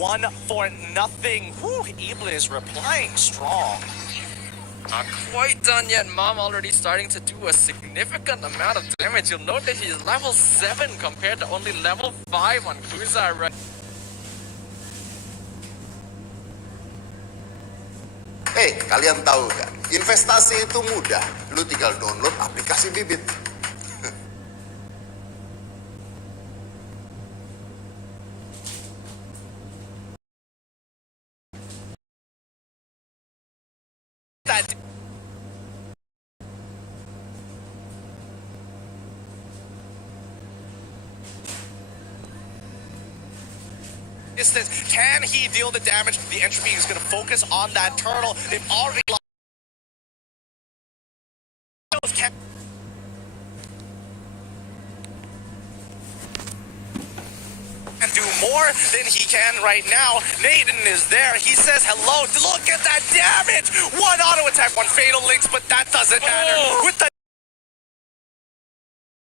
1-0. Whew, EBLZ replying strong. Not quite done yet. Mom already starting to do a significant amount of damage. You'll note that he's level 7 compared to only level 5 on Kuza right. Hey, kalian tahu kan? Investasi itu mudah. Lu tinggal download aplikasi Bibit. Can he deal the damage? The entropy is going to focus on that turtle. They've already lost. And do more than he can right now. Nathan is there. He says hello. Look at that damage. One auto attack, one fatal links, but that doesn't matter. With the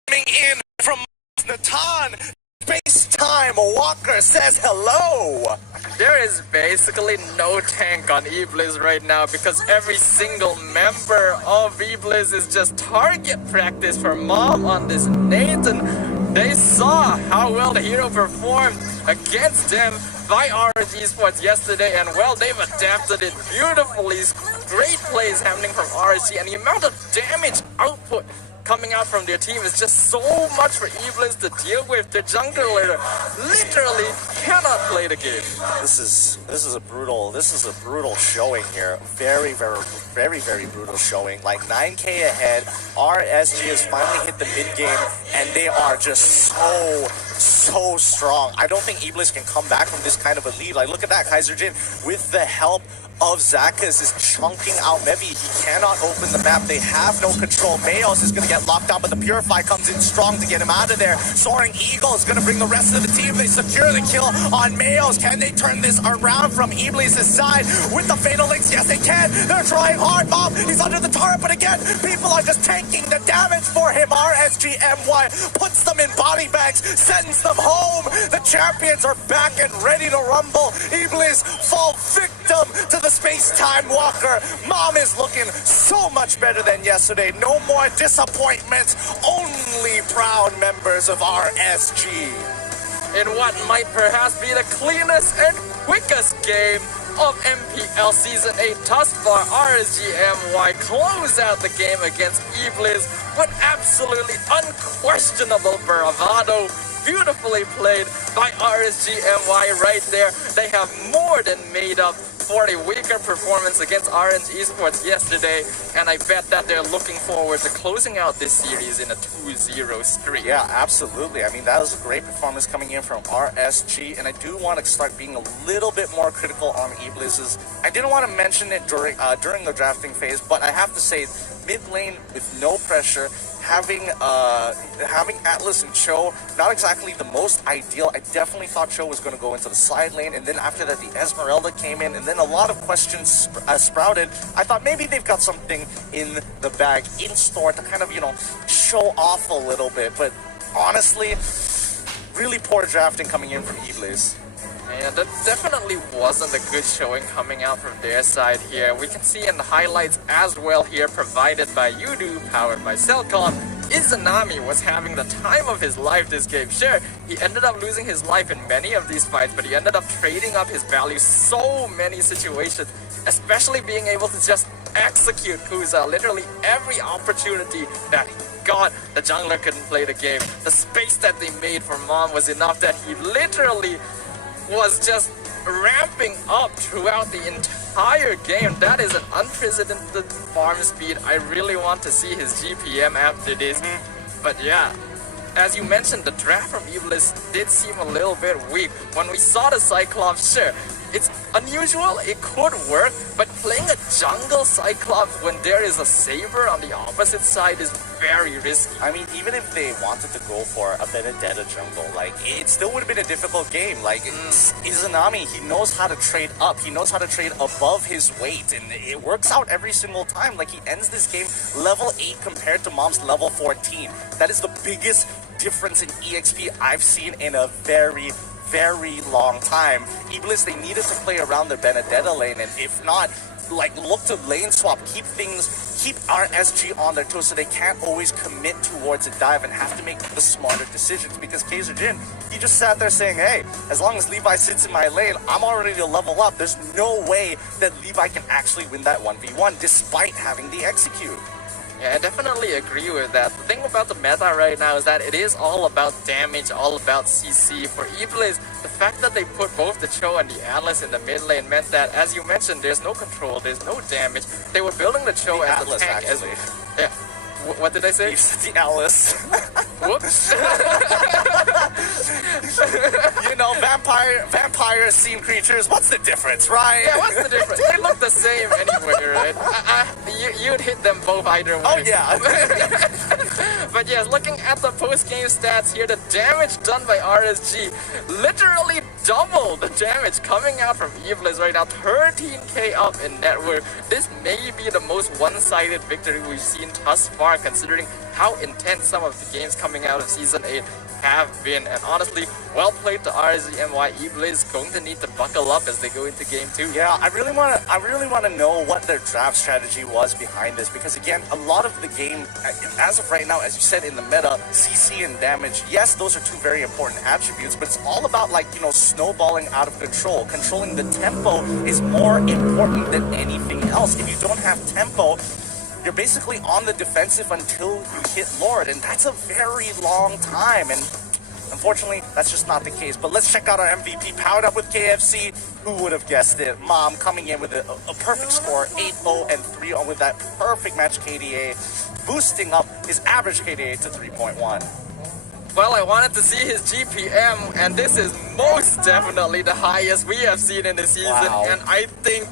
coming in from Natan. Space-time Walker says hello. There is basically no tank on EBLZ right now because every single member of EBLZ is just target practice for Mom on this Nathan. They saw how well the hero performed against them by RNG Esports yesterday, and well, they've adapted it beautifully. Great plays happening from RNG, and the amount of damage output coming out from their team is just so much for EBLZ to deal with. Their jungler literally cannot play the game. This is a brutal showing here. Very brutal showing. Like 9K ahead. RSG has finally hit the mid game, and they are just so strong. I don't think EBLZ can come back from this kind of a lead. Like, look at that, KaiserJin with the help of Zakas is chunking out Mlbb. He cannot open the map. They have no control. Mayos is going to get locked down, but the Purify comes in strong to get him out of there. Soaring Eagle is going to bring the rest of the team. They secure the kill on Mayos. Can they turn this around from EBLZ's side with the Fatal Links? Yes, they can. They're trying hard. Mom, he's under the turret, but again, people are just tanking the damage for him. RSGMY puts them in body bags, sends them home. The champions are back and ready to rumble. EBLZ fall victim to the Space-time Walker. Mom is looking so much better than yesterday. No more disappointments. Only proud members of RSG. In what might perhaps be the cleanest and quickest game of MPL Season 8 thus far, RSGMY close out the game against EBLZ with absolutely unquestionable bravado. Beautifully played by RSGMY right there. They have more than made up for a weaker performance against RNG Esports yesterday, and I bet that they're looking forward to closing out this series in a 2-0 streak. Yeah, absolutely. I mean, that was a great performance coming in from RSG, and I do want to start being a little bit more critical on EBLZ's. I didn't want to mention it during the drafting phase, but I have to say, mid lane with no pressure, having Atlas and Cho, not exactly the most ideal. I definitely thought Cho was going to go into the side lane, and then after that the Esmeralda came in, and then a lot of questions sprouted. I thought maybe they've got something in the bag in store to kind of, you know, show off a little bit, but honestly, really poor drafting coming in from EBLZ. Yeah, that definitely wasn't a good showing coming out from their side here. We can see in the highlights as well here, provided by Yudu, powered by Cellcom. Izanami was having the time of his life this game. Sure, he ended up losing his life in many of these fights, but he ended up trading up his value so many situations, especially being able to just execute Kuza literally every opportunity that he got. The jungler couldn't play the game. The space that they made for Mom was enough that he literally was just ramping up throughout the entire game. That is an unprecedented farm speed. I really want to see his GPM after this. But yeah, as you mentioned, the draft from EBLZ did seem a little bit weak. When we saw the Cyclops, sure, it's unusual, it could work, but playing a jungle Cyclops when there is a Saber on the opposite side is very risky. I mean, even if they wanted to go for a Benedetta jungle, like, it still would have been a difficult game. Like, Izanami, he knows how to trade up, he knows how to trade above his weight, and it works out every single time. Like, he ends this game level 8 compared to Mom's level 14. That is the biggest difference in EXP I've seen in a very very long time. EBLZ, they needed to play around their Benedetta lane, and if not, like, look to lane swap, keep our SG on their toes so they can't always commit towards a dive and have to make the smarter decisions. Because Kaiser Jin, he just sat there saying, hey, as long as Levi sits in my lane, I'm already to level up. There's no way that Levi can actually win that 1v1 despite having the execute. Yeah, I definitely agree with that. The thing about the meta right now is that it is all about damage, all about CC. For EBLZ, the fact that they put both the Cho and the Atlas in the mid lane meant that, as you mentioned, there's no control, there's no damage. They were building the Cho as Atlas, a tank. actually. Yeah. What did I say? You said the Atlas. Whoops. You know, vampire scene creatures, what's the difference, right? Yeah, what's the difference? They look the same anyway, right? You'd hit them both either way. Oh, yeah. But yes, looking at the post-game stats here, the damage done by RSG literally double the damage coming out from EBLZ right now. 13k up in net worth. This may be the most one-sided victory we've seen thus far, considering how intense some of the games coming out of Season 8 have been. And honestly, well played to RSG and why EBLZ is going to need to buckle up as they go into Game 2. Yeah, I really want to know what their draft strategy was behind this, because again, a lot of the game, as of right now, as you said in the meta, CC and damage, yes, those are two very important attributes, but it's all about, like, you know, snowballing out of control. Controlling the tempo is more important than anything else. If you don't have tempo, you're basically on the defensive until you hit Lord, and that's a very long time, and unfortunately, that's just not the case. But let's check out our MVP, powered up with KFC. Who would have guessed it? Mom coming in with a perfect score, 8-0 and 3-0 with that perfect match KDA, boosting up his average KDA to 3.1. Well, I wanted to see his GPM, and this is most definitely the highest we have seen in the season, Wow. and I think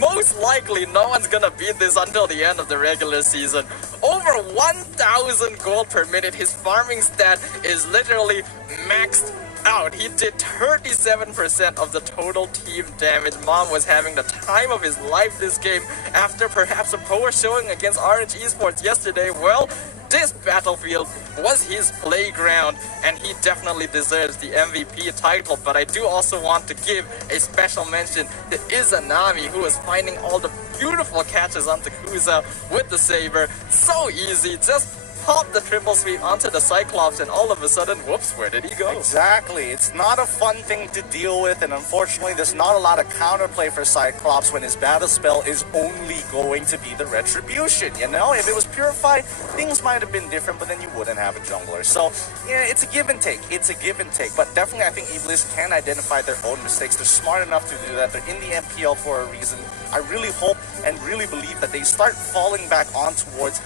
most likely no one's gonna beat this until the end of the regular season. Over 1,000 gold per minute. His farming stat is literally maxed out. He did 37% of the total team damage. Mom was having the time of his life this game after perhaps a poor showing against Orange Esports yesterday. Well, this battlefield was his playground, and he definitely deserves the MVP title. But I do also want to give a special mention to Izanami, who is finding all the beautiful catches onto Kuza with the saber. So easy, just pop the triple sweep onto the Cyclops, and all of a sudden, whoops, where did he go? Exactly. It's not a fun thing to deal with, and unfortunately, there's not a lot of counterplay for Cyclops when his battle spell is only going to be the Retribution. You know, if it was Purified, things might have been different, but then you wouldn't have a jungler. So, yeah, it's a give and take. It's a give and take. But definitely, I think EBLZ can identify their own mistakes. They're smart enough to do that. They're in the MPL for a reason. I really hope and really believe that they start falling back on towards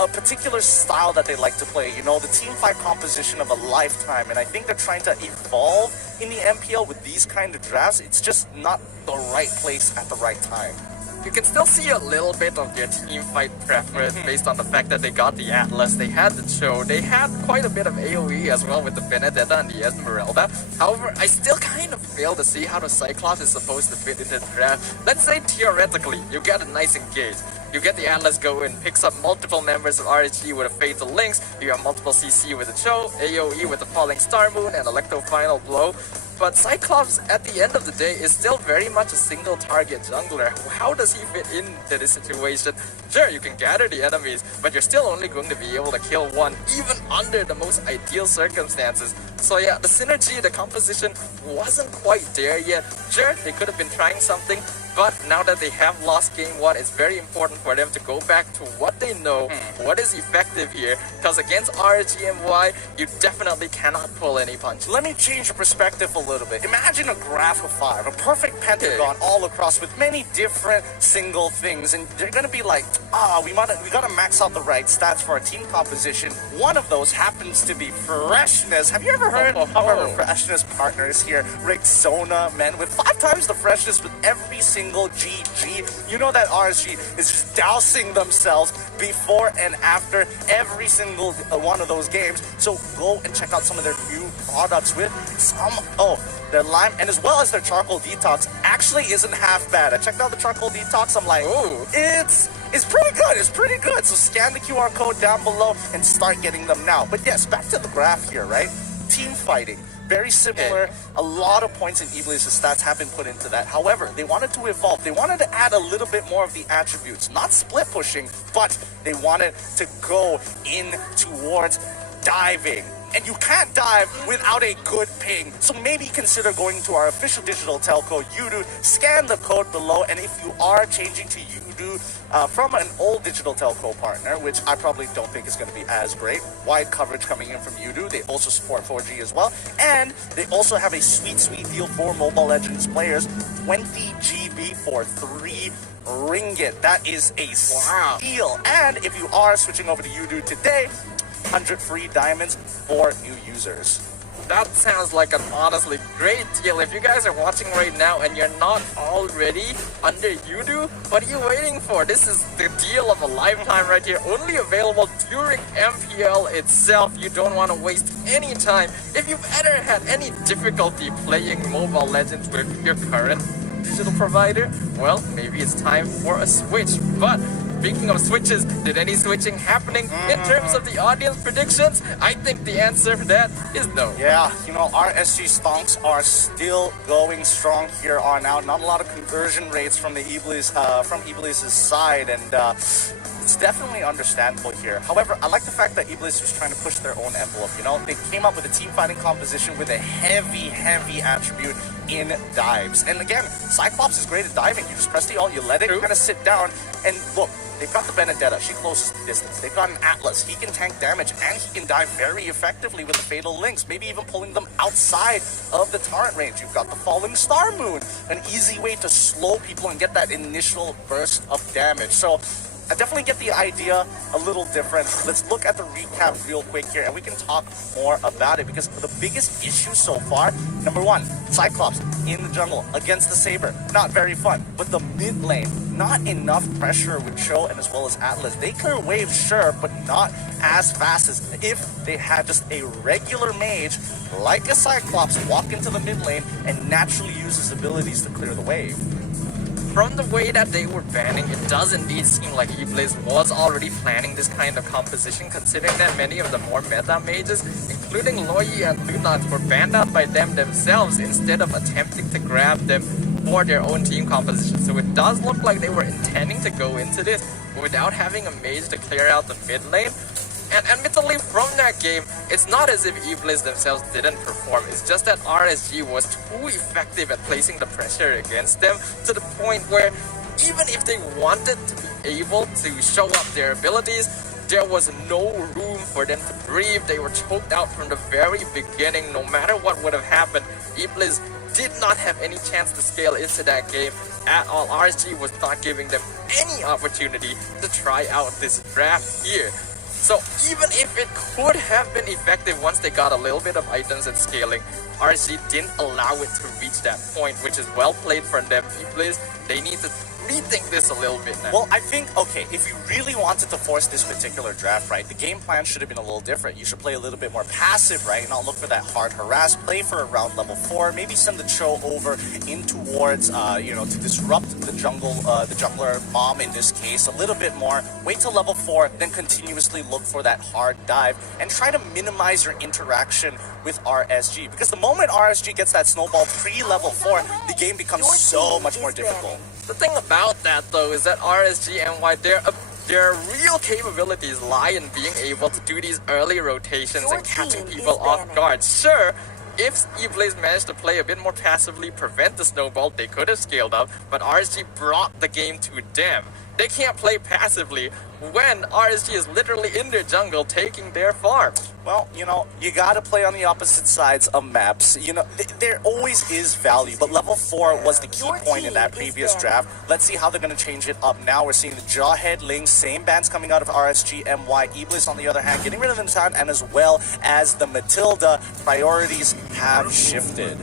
a particular style that they like to play, you know, the team fight composition of a lifetime, and I think they're trying to evolve in the MPL with these kind of drafts. It's just not the right place at the right time. You can still see a little bit of their team fight preference based on the fact that they got the Atlas, they had the Cho, they had quite a bit of AoE as well with the Benedetta and the Esmeralda. However, I still kind of fail to see how the Cyclops is supposed to fit into the draft. Let's say theoretically, you get a nice engage. You get the Atlas go in, picks up multiple members of RSG with a Fatal Links, you have multiple CC with the Cho, AoE with the Falling Star Moon, and Electro Final Blow. But Cyclops, at the end of the day, is still very much a single target jungler. How does he fit into this situation? Sure, you can gather the enemies, but you're still only going to be able to kill one, even under the most ideal circumstances. So yeah, the synergy, the composition wasn't quite there yet. Sure, they could have been trying something, but now that they have lost Game 1, it's very important for them to go back to what they know, what is effective here, because against RGMY, you definitely cannot pull any punches. Let me change your perspective a little bit. Imagine a graph of 5, a perfect pentagon all across with many different single things, and they're gonna be like, we gotta max out the right stats for our team composition. One of those happens to be freshness. Have you ever heard of our freshness partners here? Rexona, men, with 5 times the freshness with every single GG. You know that RSG is just dousing themselves before and after every single one of those games. So go and check out some of their new products with some, their lime, and as well as their charcoal detox actually isn't half bad. I checked out the charcoal detox. I'm like, it's pretty good. It's pretty good. So scan the QR code down below and start getting them now. But yes, back to the graph here, right? Team fighting. very similar. A lot of points in EBLZ's stats have been put into that. However, they wanted to evolve. They wanted to add a little bit more of the attributes. Not split pushing, but they wanted to go in towards diving. And you can't dive without a good ping. So maybe consider going to our official digital telco, Udu, scan the code below, and if you are changing to Udu from an old digital telco partner, which I probably don't think is going to be as great, wide coverage coming in from Udu. They also support 4G as well. And they also have a sweet, sweet deal for Mobile Legends players, 20 GB for 3 ringgit. That is a steal. And if you are switching over to Udu today, 100 free diamonds for new users. That sounds like an honestly great deal. If you guys are watching right now and you're not already under Udu, what are you waiting for? This is the deal of a lifetime right here. Only available during MPL itself. You don't want to waste any time. If you've ever had any difficulty playing Mobile Legends with your current digital provider, well, maybe it's time for a switch. But speaking of switches, did any switching happening in terms of the audience predictions? I think the answer for that is no. Yeah, you know, our SG stonks are still going strong here on out. Not a lot of conversion rates from the EBLZ's side, and it's definitely understandable here. However, I like the fact that EBLZ was trying to push their own envelope. You know, they came up with a team fighting composition with a heavy attribute in dives. And again, Cyclops is great at diving. You just press the alt, you let it kind of sit down, and look, they've got the Benedetta. She closes the distance. They've got an Atlas. He can tank damage, and he can dive very effectively with the Fatal Links, maybe even pulling them outside of the torrent range. You've got the Falling Star Moon, an easy way to slow people and get that initial burst of damage. So I definitely get the idea a little different. Let's look at the recap real quick here, and we can talk more about it, because the biggest issue so far, number one, Cyclops in the jungle against the Saber, not very fun. But the mid lane, not enough pressure with Cho and as well as Atlas. They clear waves, sure, but not as fast as if they had just a regular mage like a Cyclops walk into the mid lane and naturally use his abilities to clear the wave. From the way that they were banning, it does indeed seem like EBLZ was already planning this kind of composition, considering that many of the more meta mages, including Loi and Lunox, were banned out by them themselves instead of attempting to grab them for their own team composition. So it does look like they were intending to go into this without having a mage to clear out the mid lane. And admittedly, from that game, it's not as if EBLZ themselves didn't perform. It's just that RSG was too effective at placing the pressure against them, to the point where even if they wanted to be able to show up their abilities, there was no room for them to breathe. They were choked out from the very beginning. No matter what would have happened, EBLZ did not have any chance to scale into that game at all. RSG was not giving them any opportunity to try out this draft here. So even if it could have been effective once they got a little bit of items and scaling, RSG didn't allow it to reach that point, which is well played for them. EBLZ, they need to rethink this a little bit now. Well, I think, okay, if you really wanted to force this particular draft, right, the game plan should have been a little different. You should play a little bit more passive, right, not look for that hard harass, play for around level 4, maybe send the Cho over in towards, you know, to disrupt the jungler bomb in this case a little bit more, wait till level 4, then continuously look for that hard dive, and try to minimize your interaction with RSG, because the moment RSG gets that snowball pre-level 4, the game becomes so much more difficult. The thing about that, though, is that RSG and why their real capabilities lie in being able to do these early rotations and catching people off guard. Sure, if EBLZ managed to play a bit more passively, prevent the snowball, they could have scaled up, but RSG brought the game to them. They can't play passively when RSG is literally in their jungle taking their farm. Well, you know, you gotta play on the opposite sides of maps. You know, there always is value, but level 4 was the key point in that previous draft. Let's see how they're gonna change it up now. We're seeing the Jawhead, Ling, same bans coming out of RSG, MY. EBLZ, on the other hand, getting rid of the Natan, and as well as the Matilda, priorities have shifted.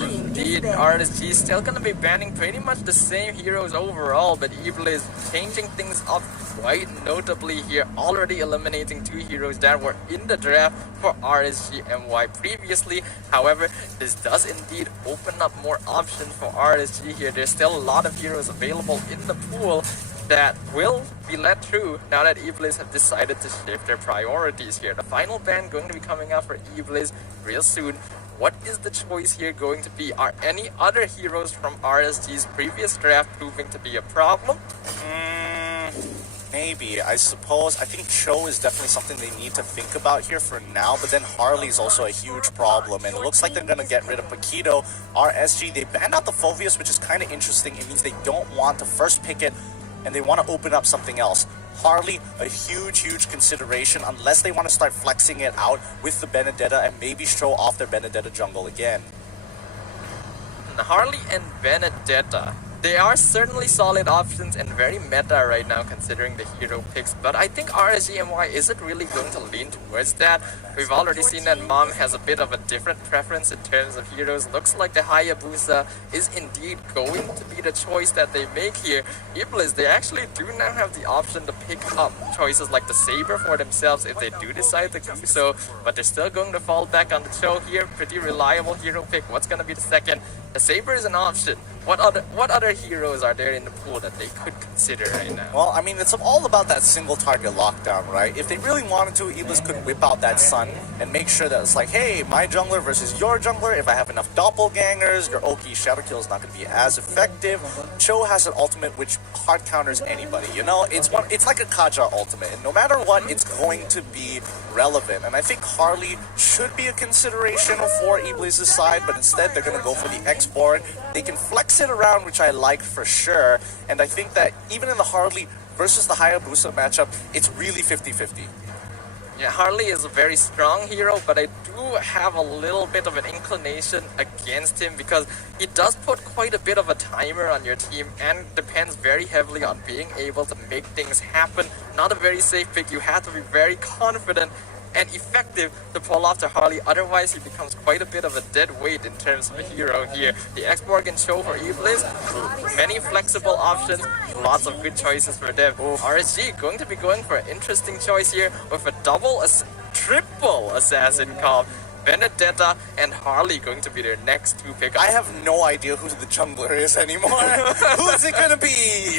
Indeed, RSG is still gonna be banning pretty much the same heroes overall, but EBLZ is changing things up quite notably here, already eliminating 2 heroes that were in the draft for RSG MY previously. However, this does indeed open up more options for RSG here. There's still a lot of heroes available in the pool that will be let through now that EBLZ have decided to shift their priorities here. The final ban going to be coming out for EBLZ real soon. What is the choice here going to be? Are any other heroes from RSG's previous draft proving to be a problem? Maybe. I suppose. I think Cho is definitely something they need to think about here for now, but then Harley is also a huge problem, and it looks like they're going to get rid of Paquito. RSG, they banned out the Phoveus, which is kind of interesting. It means they don't want to first pick it, and they want to open up something else. Harley, a huge consideration unless they want to start flexing it out with the Benedetta and maybe show off their Benedetta jungle again. Harley and Benedetta, they are certainly solid options and very meta right now considering the hero picks, but I think RSGMY isn't really going to lean towards that. We've already seen that Mom has a bit of a different preference in terms of heroes. Looks like the Hayabusa is indeed going to be the choice that they make here. EBLZ, they actually do now have the option to pick up choices like the Saber for themselves if they do decide to do so, but they're still going to fall back on the Cho here. Pretty reliable hero pick. What's going to be the second? The Saber is an option. What other heroes are there in the pool that they could consider right now? Well, I mean, it's all about that single target lockdown, right? If they really wanted to, EBLZ could whip out that Sun and make sure that it's like, hey, my jungler versus your jungler. If I have enough doppelgangers, your Oki Shadow Kill is not going to be as effective. Cho has an ultimate which hard counters anybody, you know? It's like a Kaja ultimate, and no matter what, it's going to be relevant. And I think Harley should be a consideration for EBLZ's side, but instead they're going to go for the export. They can flex it around, which I like for sure. And I think that even in the Harley versus the Hayabusa matchup, it's really 50-50. Yeah, Harley is a very strong hero, but I do have a little bit of an inclination against him because he does put quite a bit of a timer on your team and depends very heavily on being able to make things happen. Not a very safe pick. You have to be very confident and effective to pull off the Harley, otherwise he becomes quite a bit of a dead weight in terms of a hero here. The export can show for EBLZ, many flexible options, lots of good choices for them. RSG going to be going for an interesting choice here with a triple assassin comp. Benedetta and Harley going to be their next two pickups. I have no idea who the jungler is anymore. Who's it gonna be?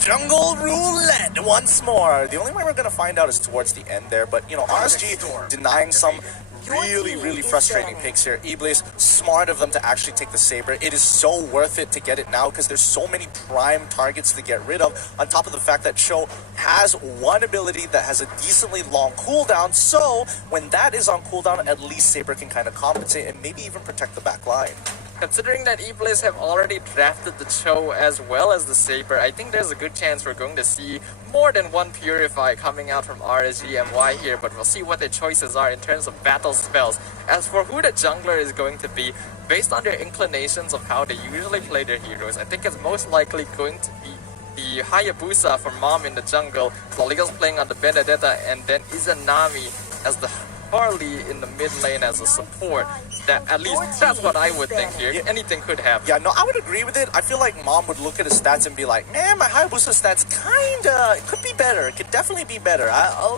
Jungle roulette once more. The only way we're gonna find out is towards the end there, but you know, RSG denying some really frustrating picks here. EBLZ, smart of them to actually take the Saber. It is so worth it to get it now because there's so many prime targets to get rid of, on top of the fact that Cho has one ability that has a decently long cooldown, so when that is on cooldown, at least Saber can kind of compensate and maybe even protect the back line. Considering that EBLZ have already drafted the Cho as well as the Saber, I think there's a good chance we're going to see more than one Purify coming out from RSGMY here, but we'll see what their choices are in terms of battle spells. As for who the jungler is going to be, based on their inclinations of how they usually play their heroes, I think it's most likely going to be the Hayabusa for Mom in the jungle, Loligal's playing on the Benedetta, and then Izanami as the Harley in the mid lane as a support. That at least that's what I would think here. Anything could happen. Yeah, no, I would agree with it. I feel like Mom would look at his stats and be like, man, my Hayabusa stats kinda, it could be better. It could definitely be better.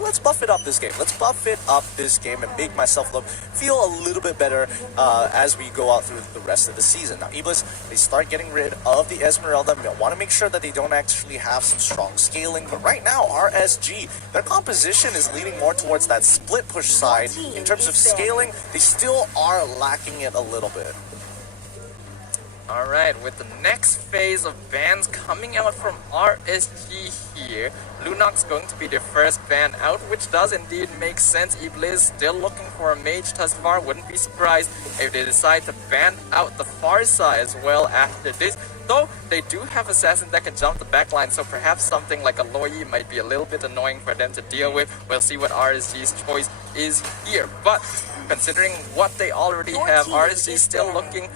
Let's buff it up this game. Let's buff it up this game and make myself feel a little bit better as we go out through the rest of the season. Now, EBLZ, they start getting rid of the Esmeralda. We want to make sure that they don't actually have some strong scaling. But right now, RSG, their composition is leaning more towards that split push side. In terms of scaling, they still are lacking it a little bit. Alright, with the next phase of bans coming out from RSG here, Lunox's going to be the first ban out, which does indeed make sense. EBLZ still looking for a mage thus far. Wouldn't be surprised if they decide to ban out the Farsa as well after this. Though they do have assassins that can jump the backline, so perhaps something like a Loyi might be a little bit annoying for them to deal with. We'll see what RSG's choice is here. But considering what they already have, RSG is still looking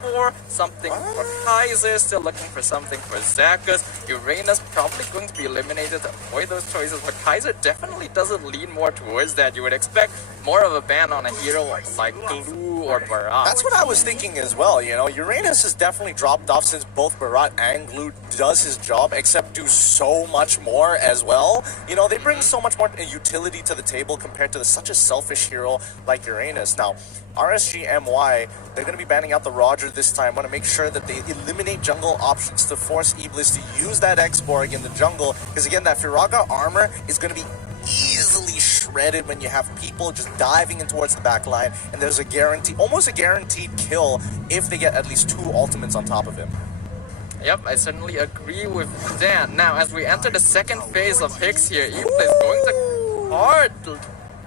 for something for Kaiser, still looking for something for Zakus. Uranus probably going to be eliminated to avoid those choices, but Kaiser definitely doesn't lean more towards that. You would expect more of a ban on a hero like Glue or Barat. That's what I was thinking as well, you know. Uranus has definitely dropped off since both Barat and Glue does his job, except do so much more as well. You know, they bring so much more utility to the table compared to such a selfish hero like Uranus. Now, RSGMY, they're going to be banning out the Roger this time. Want to make sure that they eliminate jungle options to force EBLZ to use that X-Borg in the jungle, because again, that Firaga armor is going to be easily dreaded when you have people just diving in towards the back line, and there's a guarantee, almost a guaranteed kill if they get at least 2 ultimates on top of him. Yep, I certainly agree with that. Now, as we enter the second phase of picks here, EBLZ is going to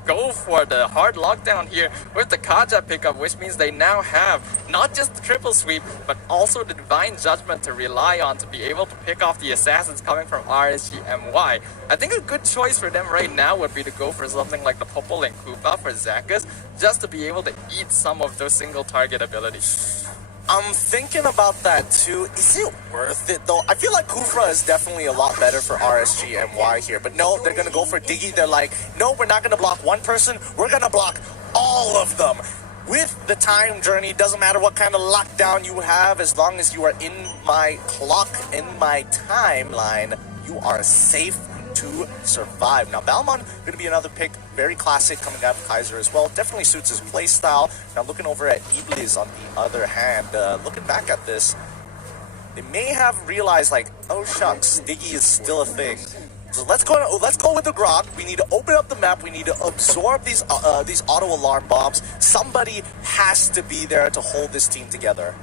go for the hard lockdown here with the Kaja pickup, which means they now have not just the triple sweep, but also the divine judgment to rely on to be able to pick off the assassins coming from RSGMY. I think a good choice for them right now would be to go for something like the Popol and Kupa for Zakas, just to be able to eat some of those single target abilities. I'm thinking about that too. Is it worth it though? I feel like Kufra is definitely a lot better for RSGMY here, but no, they're gonna go for Diggy. They're like, no, we're not gonna block one person, we're gonna block all of them. With the time journey, doesn't matter what kind of lockdown you have, as long as you are in my clock, in my timeline, you are safe to survive. Now, Balmon going to be another pick, very classic coming out of Kaiser as well. Definitely suits his playstyle. Now, looking over at EBLZ on the other hand, looking back at this, they may have realized like, oh shucks, Diggy is still a thing. So let's go with the Grok. We need to open up the map. We need to absorb these auto alarm bombs. Somebody has to be there to hold this team together.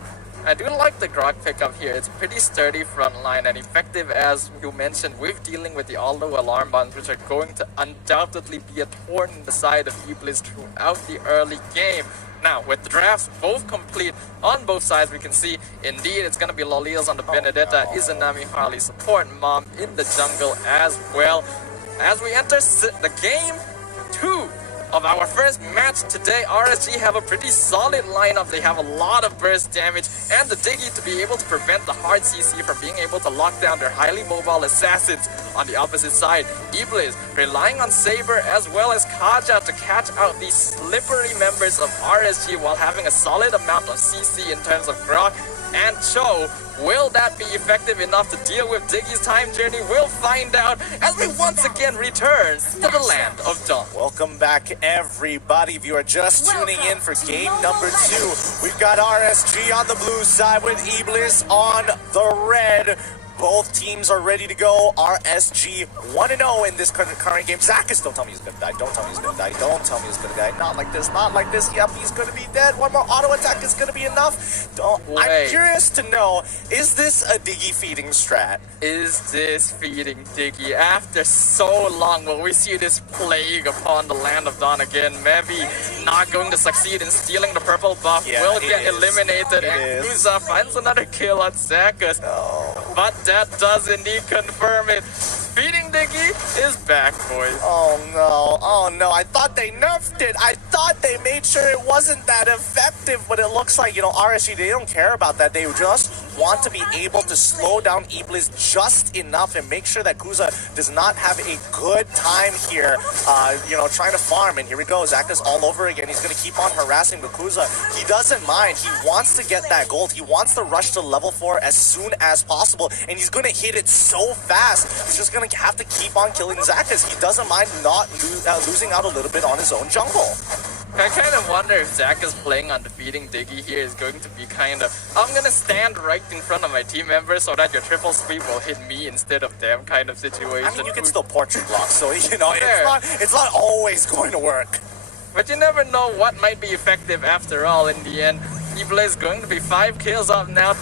I do like the Grok pickup here. It's a pretty sturdy front line and effective, as you mentioned, with dealing with the auto alarm bombs, which are going to undoubtedly be a thorn in the side of EBLZ throughout the early game. Now, with the drafts both complete on both sides, we can see indeed it's going to be Lolios on the Benedetta, Izanami Harley support, Mom in the jungle as well. As we enter the game 2 of our first match today, RSG have a pretty solid lineup. They have a lot of burst damage and the Diggy to be able to prevent the hard CC from being able to lock down their highly mobile assassins. On the opposite side, EBLZ relying on Saber as well as Kaja to catch out these slippery members of RSG while having a solid amount of CC in terms of Grok and Cho. Will that be effective enough to deal with Diggy's time journey? We'll find out as we once again return to the land of Dawn. Welcome back, everybody. If you are just tuning in for game number 2, we've got RSG on the blue side with EBLZ on the red. Both teams are ready to go. RSG 1-0 in this current game. Zakas, don't tell me he's gonna die. Don't tell me he's gonna die. Don't tell me he's gonna die. Not like this. Not like this. Yep, he's gonna be dead. One more auto attack is gonna be enough. I'm curious to know, is this a Diggy feeding strat? Is this feeding Diggy? After so long, will we see this plague upon the land of Dawn again? Mlbb not going to succeed in stealing the purple buff. Yeah, will get eliminated. And Kuza finds another kill on Zakas. But that does indeed confirm it. Feeding Diggy is back, boys. Oh no, oh no. I thought they nerfed it. I thought they made sure it wasn't that effective, but it looks like, RSG, they don't care about that. They just want to be able to slow down EBLZ just enough and make sure that Kuza does not have a good time here, trying to farm. And here we go, Zakas all over again. He's going to keep on harassing the Kuza. He doesn't mind. He wants to get that gold. He wants to rush to level 4 as soon as possible, and he's going to hit it so fast. He's just going to have to keep on killing Zakas. He doesn't mind not losing out a little bit on his own jungle. I kind of wonder if Zakas playing on defeating Diggy here is going to be kind of, I'm going to stand right in front of my team members so that your triple sweep will hit me instead of them kind of situation. I mean, you can still portrait block, so, it's not always going to work. But you never know what might be effective after all in the end. EBLZ is going to be 5 kills up now.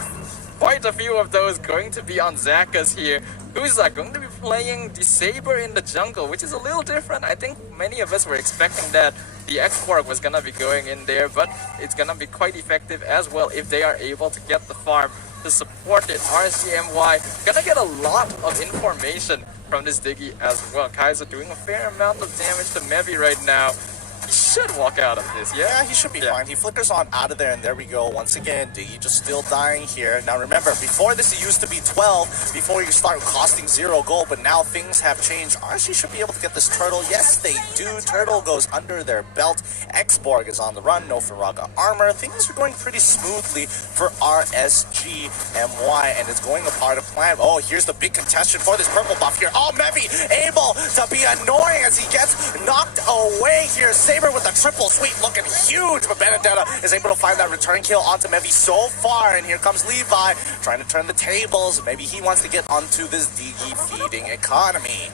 Quite a few of those going to be on Zakas here. Who's going to be playing the Saber in the jungle, which is a little different. I think many of us were expecting that the export was going to be going in there, but it's going to be quite effective as well if they are able to get the farm to support it. RSGMY going to get a lot of information from this Diggy as well. Kaiser doing a fair amount of damage to Mlbb right now. He should walk out of this, yeah? Yeah, he should be fine. He flickers on out of there, and there we go. Once again, Diggy just still dying here. Now remember, before this it used to be 12 before you start costing 0 gold, but now things have changed. RSG should be able to get this turtle. Yes, they do. Turtle goes under their belt. Xborg is on the run. No Faraga armor. Things are going pretty smoothly for RSGMY, and it's going a part of plan. Oh, here's the big contestant for this purple buff here. Oh, Mlbb able to be annoying as he gets knocked away here. Saber with the triple sweep looking huge, but Benedetta is able to find that return kill onto Mlbb so far, and here comes Levi trying to turn the tables. Maybe he wants to get onto this Diggy feeding economy.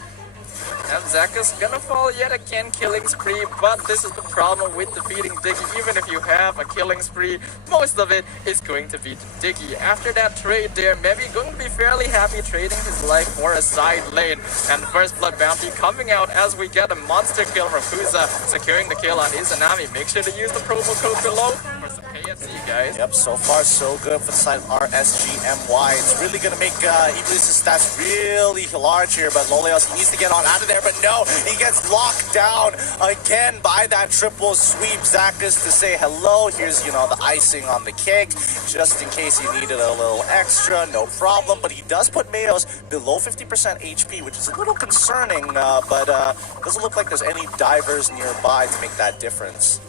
And Zakus gonna fall yet again, killing spree, but this is the problem with defeating Diggy. Even if you have a killing spree, most of it is going to be to Diggy. After that trade there, maybe going to be fairly happy trading his life for a side lane. And first blood bounty coming out as we get a monster kill from Kuza, securing the kill on Izanami. Make sure to use the promo code below for some KFC, guys. Yep, so far so good for the side of RSGMY. It's really going to make EBLZ's stats really large here, but Lolios needs to get on out of there, but no, he gets locked down again by that triple sweep. Zakus to say hello. Here's, you know, the icing on the cake, just in case he needed a little extra, no problem, but he does put Mayos below 50% HP, which is a little concerning, but doesn't look like there's any divers nearby to make that difference.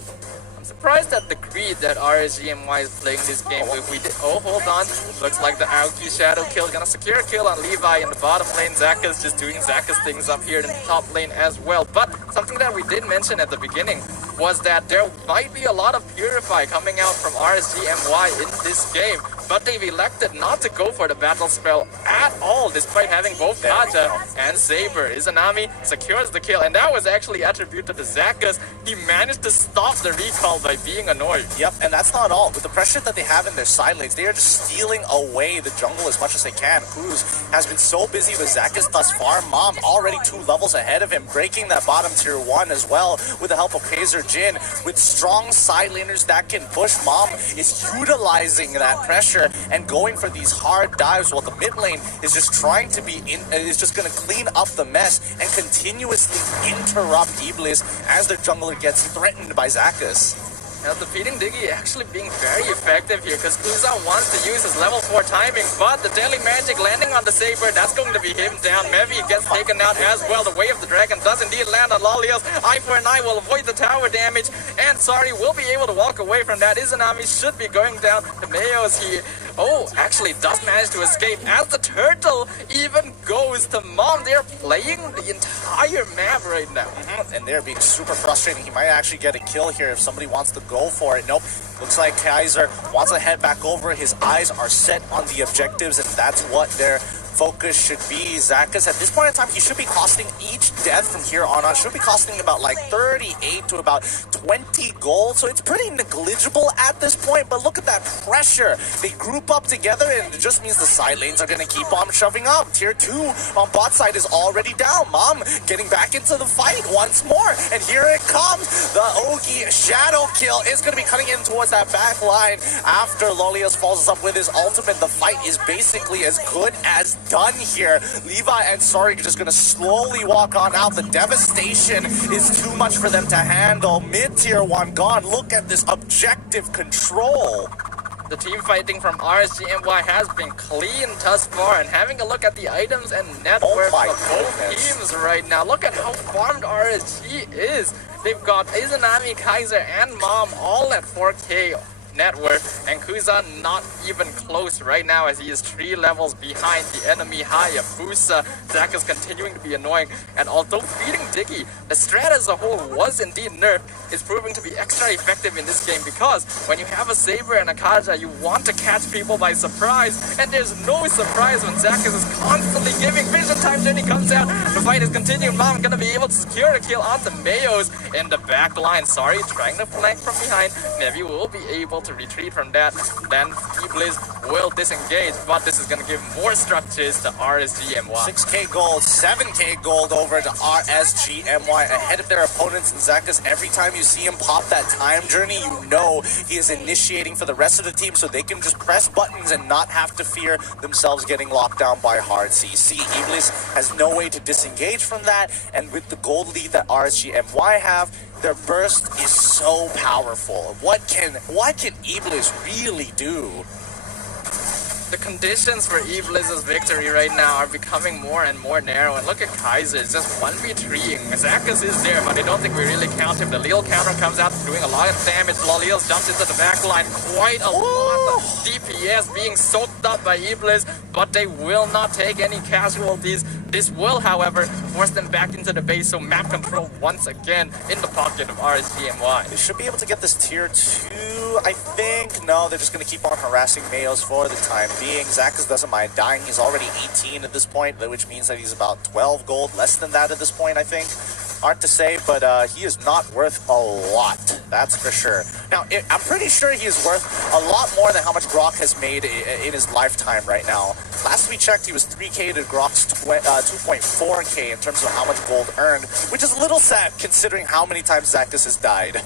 Surprised at the greed that RSGMY is playing this game with. Oh, hold on. Looks like the Aoki Shadow kill gonna secure a kill on Levi in the bottom lane. Zakus just doing Zakus things up here in the top lane as well. But something that we did mention at the beginning was that there might be a lot of Purify coming out from RSGMY in this game. But they've elected not to go for the battle spell at all, despite having both Kaja and Saber. Izanami secures the kill, and that was actually attributed to Zakus. He managed to stop the recall by being annoyed. Yep, and that's not all. With the pressure that they have in their side lanes, they are just stealing away the jungle as much as they can. Cruz has been so busy with Zakus thus far. Mom already 2 levels ahead of him, breaking that bottom tier 1 as well with the help of Kaiser Jin. With strong side laners that can push, Mom is utilizing that pressure and going for these hard dives, while the mid lane is just trying to is just going to clean up the mess and continuously interrupt EBLZ as their jungler gets threatened by Zakus. Now defeating Diggy actually being very effective here, because Kuza wants to use his level 4 timing, but the Daily Magic landing on the Saber, that's going to be him down. Mevi gets taken out as well. The Way of the Dragon does indeed land on Lolios. Eye for an eye will avoid the tower damage, and Sari will be able to walk away from that. Izanami should be going down. The Mayos here, oh, actually does manage to escape as the turtle even goes to Mom. They're playing the entire map right now. And they're being super frustrating. He might actually get a kill here if somebody wants to go for it. Nope. Looks like Kaiser wants to head back over. His eyes are set on the objectives, and that's what their focus should be. Zakus, at this point in time, he should be costing each death from here on out, should be costing about like 38 to about 20 gold, so it's pretty negligible at this point, but look at that pressure. They group up together, and it just means the side lanes are going to keep on shoving up. Tier 2 on bot side is already down. Mom getting back into the fight once more, and here it comes. The Ogi Shadow kill is going to be cutting in towards that back line. After Lolios follows up with his ultimate, the fight is basically as good as done here. Levi and Sari just gonna slowly walk on out. The devastation is too much for them to handle. Mid-tier 1 gone. Look at this objective control. The team fighting from RSGMY has been clean thus far, and having a look at the items and net worth of both teams right now. Look at how farmed RSG is. They've got Izanami, Kaiser, and Mom all at 4K net worth, and Kuza not even close right now as he is 3 levels behind the enemy Hayabusa. Zakus continuing to be annoying, and although beating Diggy, the strat as a whole was indeed nerfed, is proving to be extra effective in this game, because when you have a Saber and a Kaja, you want to catch people by surprise, and there's no surprise when Zakus is constantly giving Vision Time Journey comes out. The fight is continuing. Mom gonna be able to secure a kill on the Mayos in the back line. Sorry, trying to flank from behind. Nevi will be able to retreat from that. Then EBLZ will disengage, but this is going to give more structures to RSGMY. 6k gold, 7k gold over to RSGMY ahead of their opponents. And Zakus, every time you see him pop that time journey, you know he is initiating for the rest of the team, so they can just press buttons and not have to fear themselves getting locked down by hard CC. EBLZ has no way to disengage from that, and with the gold lead that RSGMY have, their burst is so powerful. What can EBLZ really do? The conditions for EBLZ's victory right now are becoming more and more narrow, and look at Kaiser, it's just 1v3ing. Zakus is there, but I don't think we really count him. The Lil counter comes out doing a lot of damage. Lolios jumps into the back line, quite a lot of DPS being soaked up by EBLZ, but they will not take any casualties. This will, however, force them back into the base, so map control once again in the pocket of RSGMY. They should be able to get this tier 2 2, I think. No, they're just going to keep on harassing Mayos for the time being. Zakas doesn't mind dying. He's already 18 at this point, which means that he's about 12 gold, less than that at this point, I think. Hard to say, but he is not worth a lot. That's for sure. Now, I'm pretty sure he is worth a lot more than how much Grok has made in his lifetime right now. Last we checked, he was 3K to Grok's 2.4K in terms of how much gold earned, which is a little sad considering how many times Zakas has died.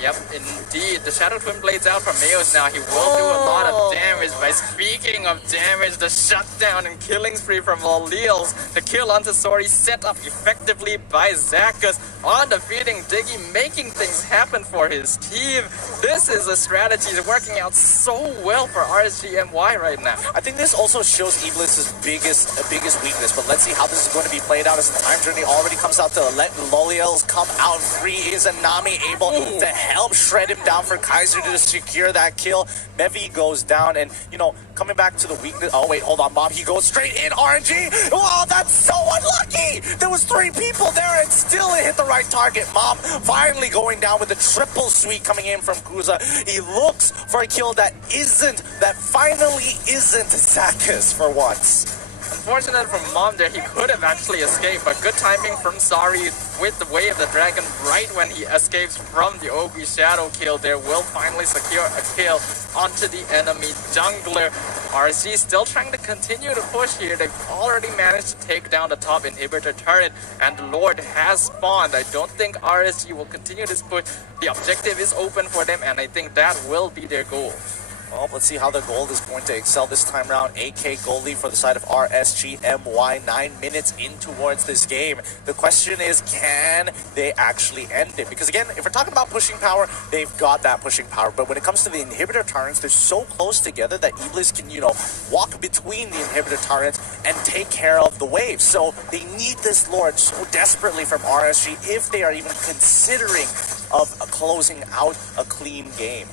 Yep, indeed. The Shadow Twin Blades out from Mayos now. He will do a lot of damage. By speaking of damage, the shutdown and killing spree from Laleals. The kill onto Sori set up effectively by Zakas on defeating Diggy, making things happen for his team. This is a strategy that's working out so well for RSGMY right now. I think this also shows EBLZ's biggest weakness, but let's see how this is going to be played out as the time journey already comes out to let Laleals come out free. Is Anami able to help shred him down for Kaiser to secure that kill? Mevi goes down, and you know, coming back to the weakness. Oh wait, hold on, Bob. He goes straight in RNG. Oh, that's so unlucky. There was 3 people there, and still it hit the right target. Mom finally going down with a triple sweep coming in from Kuza. He looks for a kill that finally isn't Zakas for once. Unfortunate for Mom there, he could have actually escaped, but good timing from Sari with the Way of the Dragon right when he escapes from the Obi Shadow kill there will finally secure a kill onto the enemy jungler. RSG still trying to continue to push here. They've already managed to take down the top inhibitor turret, and the Lord has spawned. I don't think RSG will continue this push. The objective is open for them, and I think that will be their goal. Well, let's see how the gold is going to excel this time around. 8K gold lead for the side of RSGMY. 9 minutes in towards this game. The question is, can they actually end it? Because again, if we're talking about pushing power, they've got that pushing power. But when it comes to the inhibitor turrets, they're so close together that EBLZ can, you know, walk between the inhibitor turrets and take care of the waves. So they need this Lord so desperately from RSG if they are even considering of closing out a clean game.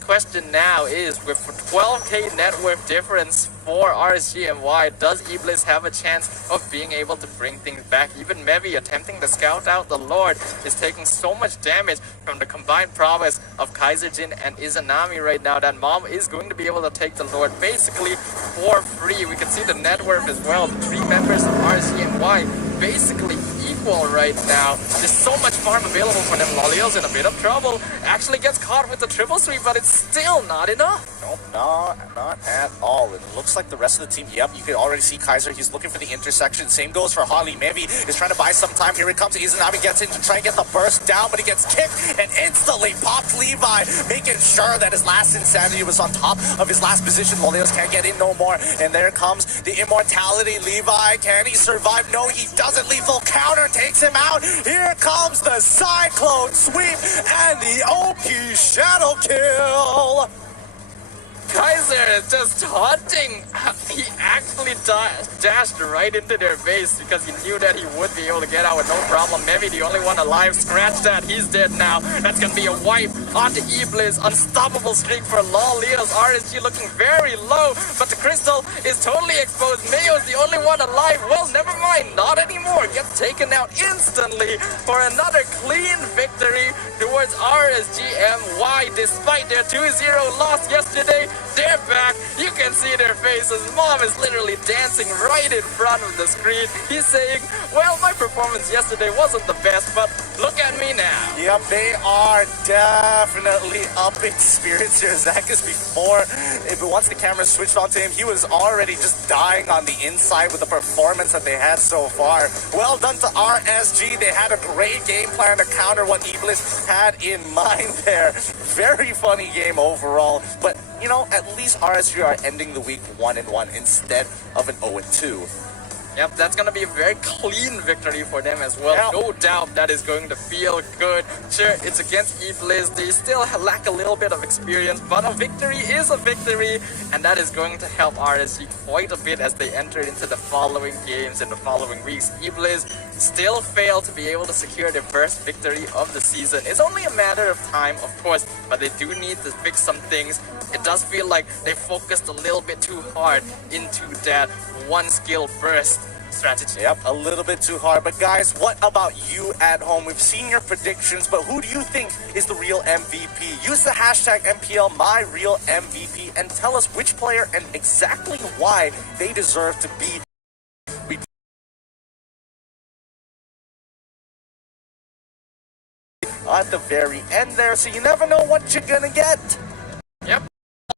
Question now is, with 12k net worth difference for RSGMY, does EBLZ have a chance of being able to bring things back? Even Mevi attempting to scout out the Lord is taking so much damage from the combined prowess of Kaiserjin and Izanami right now that Mom is going to be able to take the Lord basically for free. We can see the net worth as well. The 3 members of RSGMY basically equal right now. There's so much farm available for them. Laleals in a bit of trouble. Actually gets caught with the triple sweep, but it's still not enough. Nope, not at all. It looks like the rest of the team, yep, you can already see Kaiser. He's looking for the intersection. Same goes for Holly. Mevi is trying to buy some time. Here it comes. Izanami gets in to try and get the burst down, but he gets kicked and instantly pops Levi, making sure that his last insanity was on top of his last position. Laleos can't get in no more. And there comes the immortality. Levi, can he survive? No, he doesn't. Lethal counter takes him out. Here comes the Cyclone sweep and the OP shadow kill. Kaiser is just taunting. He actually dashed right into their base because he knew that he would be able to get out with no problem. Maybe the only one alive. Scratch that. He's dead now. That's going to be a wipe onto EBLZ. Unstoppable streak for Laleals. RSG looking very low, but the crystal is totally exposed. Mayo's the only one alive. Well, never mind. Not anymore. Gets taken out instantly for another clean victory towards RSGMY. Despite their 2-0 loss yesterday, they're back. You can see their faces. Mom is literally dancing right in front of the screen. He's saying, well, my performance yesterday wasn't the best, but look at me now. Yep, they are definitely up in spirits here. Zakas before, once the camera switched onto him, he was already just dying on the inside with the performance that they had so far. Well done to RSG. They had a great game plan to counter what EBLZ had in mind there. Very funny game overall, but you know, at least RSG are ending the week 1-1 instead of an 0-2. Yep, that's going to be a very clean victory for them as well. Yep. No doubt that is going to feel good. Sure, it's against EBLZ. They still lack a little bit of experience, but a victory is a victory, and that is going to help RSG quite a bit as they enter into the following games in the following weeks. EBLZ still failed to be able to secure their first victory of the season. It's only a matter of time, of course, but they do need to fix some things. It does feel like they focused a little bit too hard into that one skill burst strategy. Yep, a little bit too hard. But guys, what about you at home? We've seen your predictions, but who do you think is the real MVP? Use the hashtag MPL MyRealMVP and tell us which player and exactly why they deserve to be at the very end there, so you never know what you're gonna get. Yep,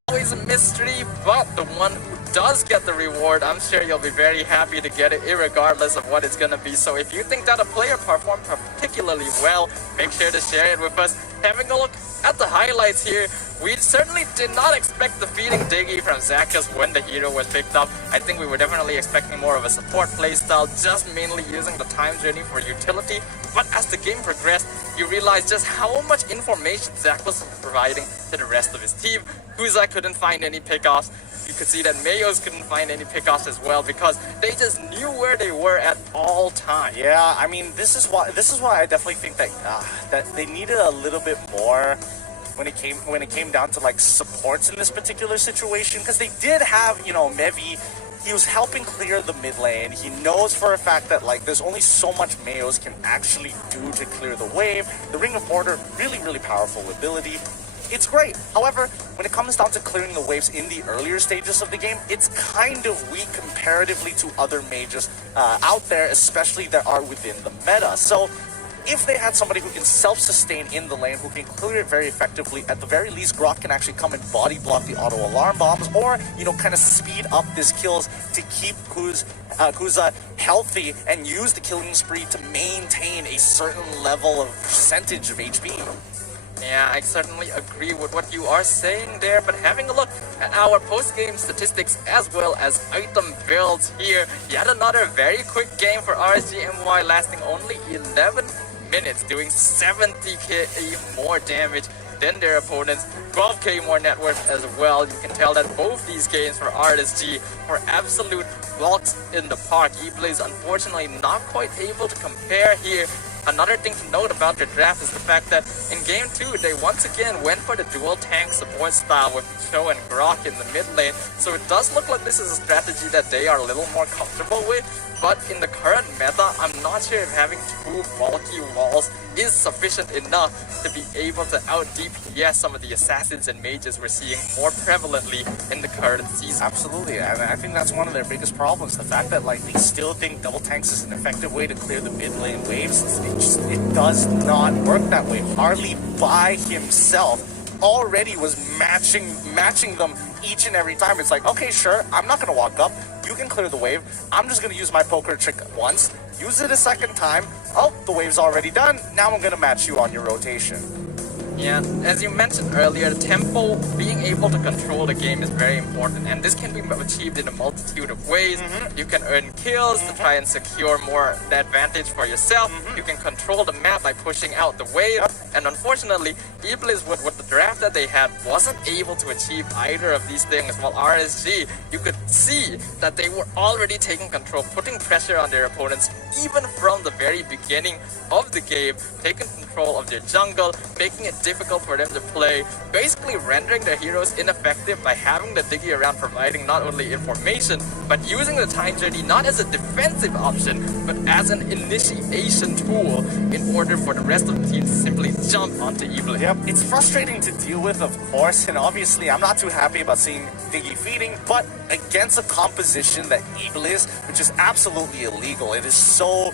always a mystery, but the one who does get the reward, I'm sure you'll be very happy to get it irregardless of what it's gonna be. So if you think that a player performed particularly well, make sure to share it with us. Having a look at the highlights here, we certainly did not expect defeating Diggy from Zacchus when the hero was picked up. I think we were definitely expecting more of a support playstyle, just mainly using the time journey for utility. But as the game progressed, you realize just how much information Zac was providing to the rest of his team. Huza couldn't find any pickoffs. You could see that Mayos couldn't find any pickoffs as well because they just knew where they were at all times. Yeah, I mean, this is why I definitely think that that they needed a little bit more when it came down to like supports in this particular situation, because they did have, you know, Mlbb. He was helping clear the mid lane. He knows for a fact that like there's only so much Mayos can actually do to clear the wave. The Ring of Order, really powerful ability. It's great. However, when it comes down to clearing the waves in the earlier stages of the game, it's kind of weak comparatively to other mages out there, especially that are within the meta. So if they had somebody who can self-sustain in the lane, who can clear it very effectively, at the very least, Grok can actually come and body block the auto alarm bombs, or, you know, kind of speed up his kills to keep Kuza healthy and use the killing spree to maintain a certain level of percentage of HP. Yeah, I certainly agree with what you are saying there, but having a look at our post-game statistics as well as item builds here, yet another very quick game for RSGMY, lasting only 11 minutes, doing 70k more damage than their opponents, 12k more net worth as well. You can tell that both these games for RSG were absolute walks in the park. EBLZ unfortunately not quite able to compare here. Another thing to note about their draft is the fact that in Game 2, they once again went for the dual tank support style with Cho and Grok in the mid lane, so it does look like this is a strategy that they are a little more comfortable with. But in the current meta, I'm not sure if having two bulky walls is sufficient enough to be able to out DPS some of the assassins and mages we're seeing more prevalently in the current season. Absolutely, and I think that's one of their biggest problems, the fact that like they still think double tanks is an effective way to clear the mid lane waves. It does not work that way. Harley by himself already was matching them each and every time. It's like, okay, sure, I'm not gonna walk up. You can clear the wave. I'm just gonna use my poker trick once, use it a second time. Oh, the wave's already done. Now I'm gonna match you on your rotation. Yeah, as you mentioned earlier, the tempo, being able to control the game is very important, and this can be achieved in a multitude of ways. You can earn kills to try and secure more advantage for yourself. You can control the map by pushing out the wave, and unfortunately, EBLZ with the draft that they had wasn't able to achieve either of these things, while RSG, you could see that they were already taking control, putting pressure on their opponents, even from the very beginning of the game, taking control of their jungle, making it difficult for them to play, basically rendering their heroes ineffective by having the Diggy around providing not only information, but using the time journey not as a defensive option, but as an initiation tool in order for the rest of the team to simply jump onto EBLZ. Yep, it's frustrating to deal with, of course, and obviously I'm not too happy about seeing Diggy feeding, but against a composition that EBLZ, which is absolutely illegal, it is so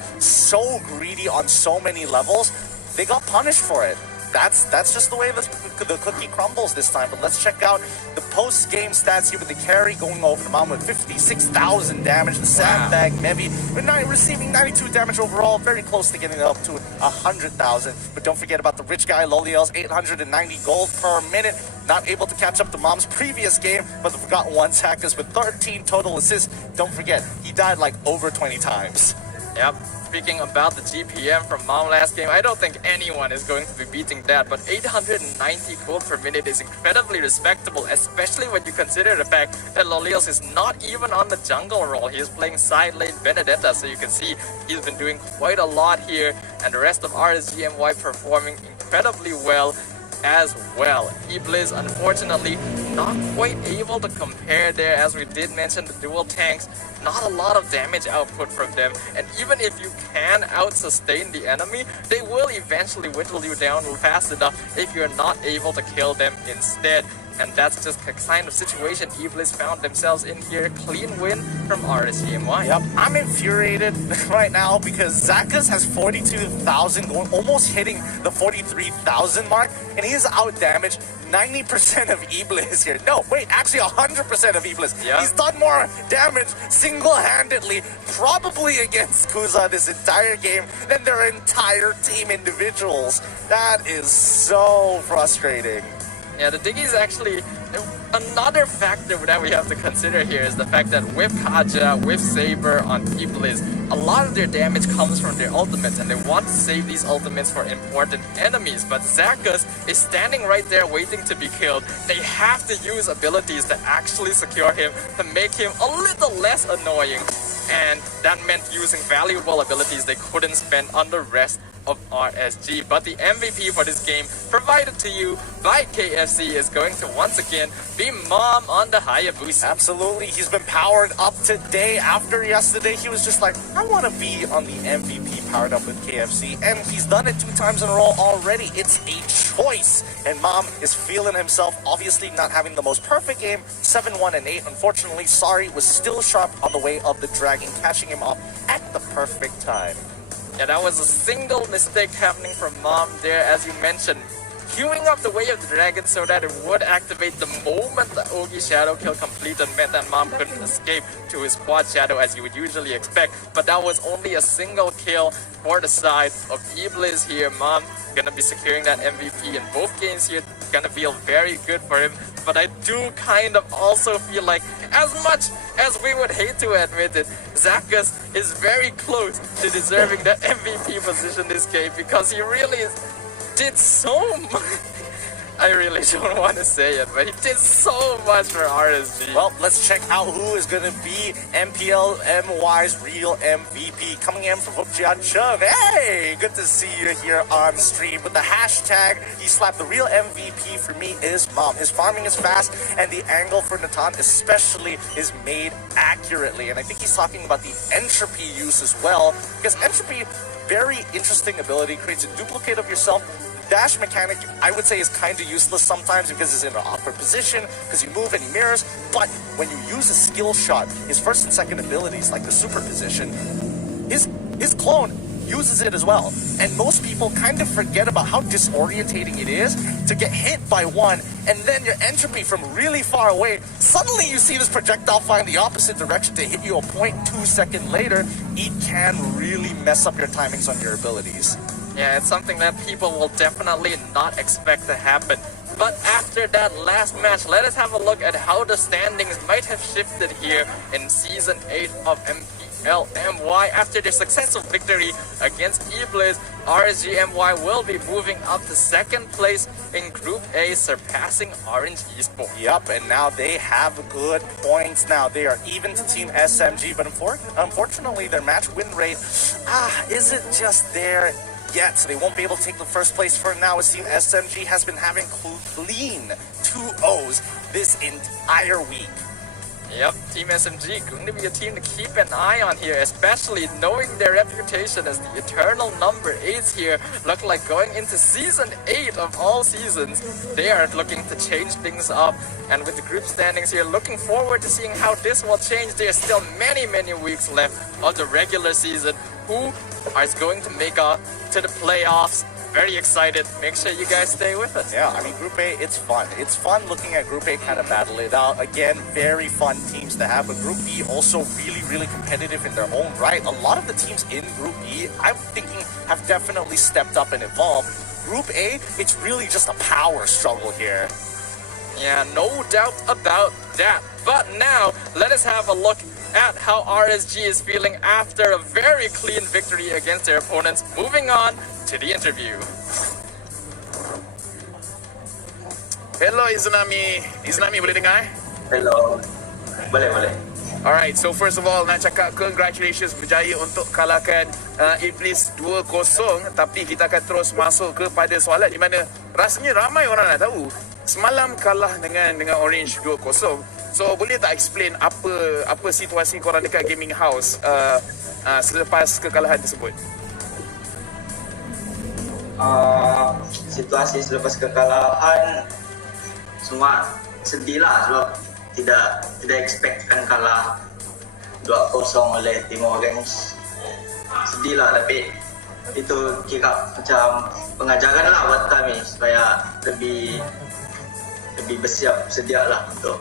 greedy on so many levels, they got punished for it. That's just the way the cookie crumbles this time. But let's check out the post-game stats here with the carry going over the mountain with 56,000 damage. The sandbag Mlbb receiving 92 damage overall, very close to getting up to 100,000. But don't forget about the rich guy Loliel's 890 gold per minute. Not able to catch up to Mom's previous game, but the forgotten one Zacchus with 13 total assists. Don't forget, he died like over 20 times. Yep. Speaking about the GPM from Mom last game, I don't think anyone is going to be beating that, but 890 gold per minute is incredibly respectable, especially when you consider the fact that Lolios is not even on the jungle role. He is playing side lane Benedetta, so you can see he's been doing quite a lot here, and the rest of RSGMY performing incredibly well. as well. EBLZ unfortunately not quite able to compare there, as we did mention the dual tanks. Not a lot of damage output from them, and even if you can out-sustain the enemy, they will eventually whittle you down fast enough if you're not able to kill them instead. And that's just the kind of situation EBLZ found themselves in here. Clean win from RSGMY. Yep, I'm infuriated right now because Zakas has 42,000, going almost hitting the 43,000 mark, and he is out damaged 90% of EBLZ here. No, wait, actually 100% of EBLZ. Yeah. He's done more damage single-handedly, probably against Kuza this entire game, than their entire team individuals. That is so frustrating. Yeah, the Diggy is actually another factor that we have to consider here is the fact that with Kaja, with Saber on EBLZ, a lot of their damage comes from their ultimates, and they want to save these ultimates for important enemies. But Zakas is standing right there waiting to be killed. They have to use abilities to actually secure him, to make him a little less annoying. And that meant using valuable abilities they couldn't spend on the rest of RSG. But the MVP for this game, provided to you by KFC, is going to once again be Mom on the Hayabusa. Absolutely, he's been powered up today. After yesterday, he was just like, I want to be on the MVP powered up with KFC, and he's done it 2 times in a row already. It's a choice, and Mom is feeling himself, obviously not having the most perfect game, 7-1 and 8. Unfortunately, Sari was still sharp on the way of the dragon, catching him up at the perfect time. Yeah, that was a single mistake happening from Mom there, as you mentioned. Queuing up the Way of the Dragon so that it would activate the moment the Ogi Shadow kill completed meant that Mom couldn't escape to his quad shadow as you would usually expect. But that was only a single kill for the side of EBLZ here. Mom gonna be securing that MVP in both games here. Gonna feel very good for him. But I do kind of also feel like, as much as we would hate to admit it, Zakas is very close to deserving that MVP position this game, because he really did so much. I really don't want to say it, but he did so much for RSG. Well, let's check out who is going to be MPLMY's real MVP. Coming in from Giatchannel96. Hey, good to see you here on stream. With the hashtag, he slapped the real MVP for me is Mom. His farming is fast, and the angle for Natan especially is made accurately. And I think he's talking about the entropy use as well, because entropy, very interesting ability, creates a duplicate of yourself. Dash mechanic, I would say, is kind of useless sometimes because it's in an awkward position, because you move and he mirrors. But when you use a skill shot, his first and second abilities, like the superposition, his clone uses it as well. And most people kind of forget about how disorientating it is to get hit by one, and then your entropy from really far away, suddenly you see this projectile flying the opposite direction to hit you a 0.2 second later. It can really mess up your timings on your abilities. Yeah, it's something that people will definitely not expect to happen. But after that last match, let us have a look at how the standings might have shifted here in Season 8 of MPLMY. After their successful victory against EBLZ, RSGMY will be moving up to second place in Group A, surpassing Orange Esports. Yep, and now they have good points now. They are even to Team SMG, but unfortunately their match win rate isn't just there yet, so they won't be able to take the first place for now, as Team SMG has been having clean 2-0s this entire week. Yep, Team SMG going to be a team to keep an eye on here, especially knowing their reputation as the eternal number 8s here. Look like going into Season 8 of all seasons, they are looking to change things up. And with the group standings here, looking forward to seeing how this will change. There's still many weeks left of the regular season. Who is going to make it to the playoffs? Very excited. Make sure you guys stay with us. Yeah, I mean, Group A, it's fun. It's fun looking at Group A kind of battle it out. Again, very fun teams to have. But Group B also really competitive in their own right. A lot of the teams in Group B, I'm thinking, have definitely stepped up and evolved. Group A, it's really just a power struggle here. Yeah, no doubt about that. But now, let us have a look at how RSG is feeling after a very clean victory against their opponents. Moving on to the interview. Hello Izanami, boleh dengar? Hello. Boleh. Alright, so first of all nak cakap congratulations berjaya untuk kalahkan Iblis 2-0, tapi kita akan terus masuk kepada soalan di mana rasanya ramai orang nak tahu semalam kalah dengan Orange 2-0. So boleh tak explain apa situasi korang dekat gaming house selepas kekalahan tersebut? Situasi selepas kekalahan semua sedih lah sebab tidak expectkan kalah 2-0 oleh tim Orange. Sedih lah, tapi itu kira macam pengajaran lah buat kami supaya lebih bersiap sedia lah untuk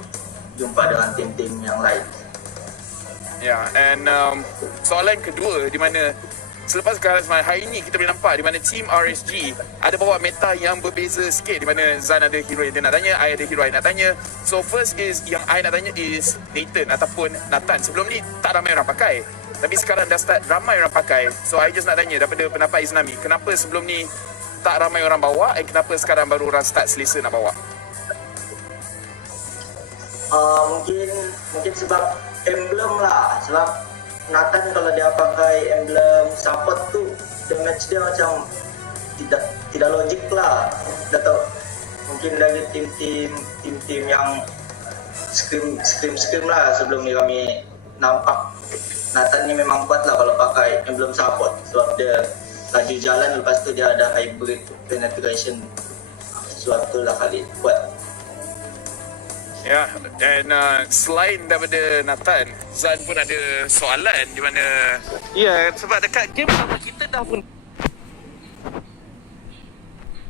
jumpa dengan tim-tim yang lain. Ya, and soalan kedua di mana selepas kekalahan hari ini kita boleh nampak di mana team RSG ada bawa meta yang berbeza sikit, di mana Zan ada hero yang dia nak tanya, I ada hero yang nak tanya. So first is yang I nak tanya is Nathan ataupun Nathan. Sebelum ni tak ramai orang pakai, tapi sekarang dah start ramai orang pakai. So I just nak tanya daripada pendapat Iznami, kenapa sebelum ni tak ramai orang bawa dan kenapa sekarang baru orang start selesa nak bawa? Mungkin sebab emblem lah, sebab Nathan kalau dia pakai emblem support tu damage dia macam tidak logik lah. Dah tahu mungkin dari tim-tim yang scream lah sebelum ni kami nampak Nathan ni memang kuat lah kalau pakai emblem support sebab dia laju jalan, lepas tu dia ada hybrid penetration, sesuatu lah kali kuat. Ya, dan selain daripada Nathan, Zan pun ada soalan di mana sebab dekat game sama kita dah pun